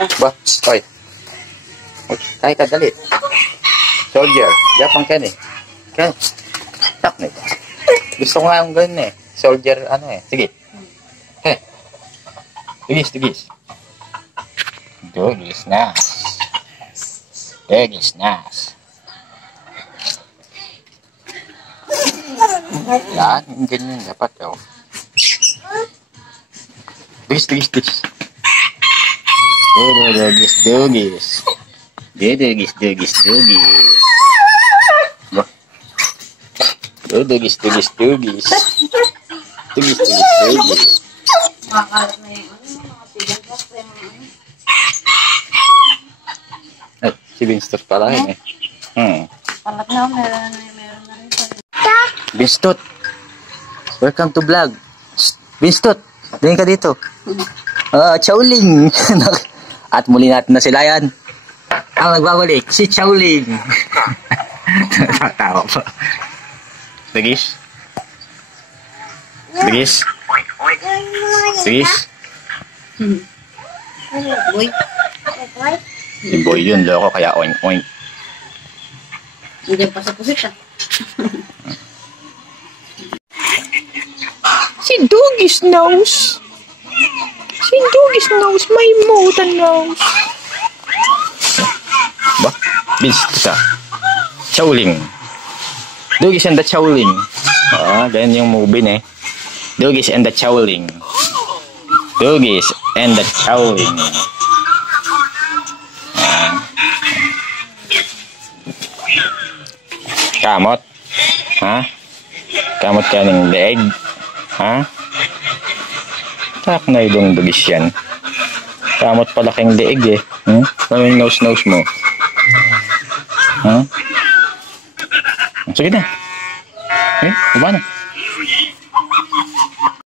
Ba? Oy. Kaya ka, dali. Soldier. Japang Ken eh. Ken. Tak na ito. Gusto ko nga yung ganun eh. Soldier, ano eh. Sige. Hey. Dugis. Dugis nas. Dugis nas. Yan, yung ganyan dapat oh. Dugis. Dugis. Ay, si Binstot pala yun eh. Palat na, meron na rin. Binstot, welcome to vlog. Binstot, tingin ka dito. Chowling. At muli natin na sila yan. Ang nagbabalik, si Chowling. Tatawa pa. Dugis? Boy. Si Boy yun, loko, kaya oink. Hindi pa sa pusit ah. Si Dugis knows. My motor knows. Ba? Binstot. Chowling. Dugis and the Chowling. Ganyan yung movie eh. Dugis and the Chowling. Kamot. Kamot ka ng leeg. Tak na idong dugis yan. Kamot palaking leeg eh. Ano yung nose mo? Sige na. Kumana.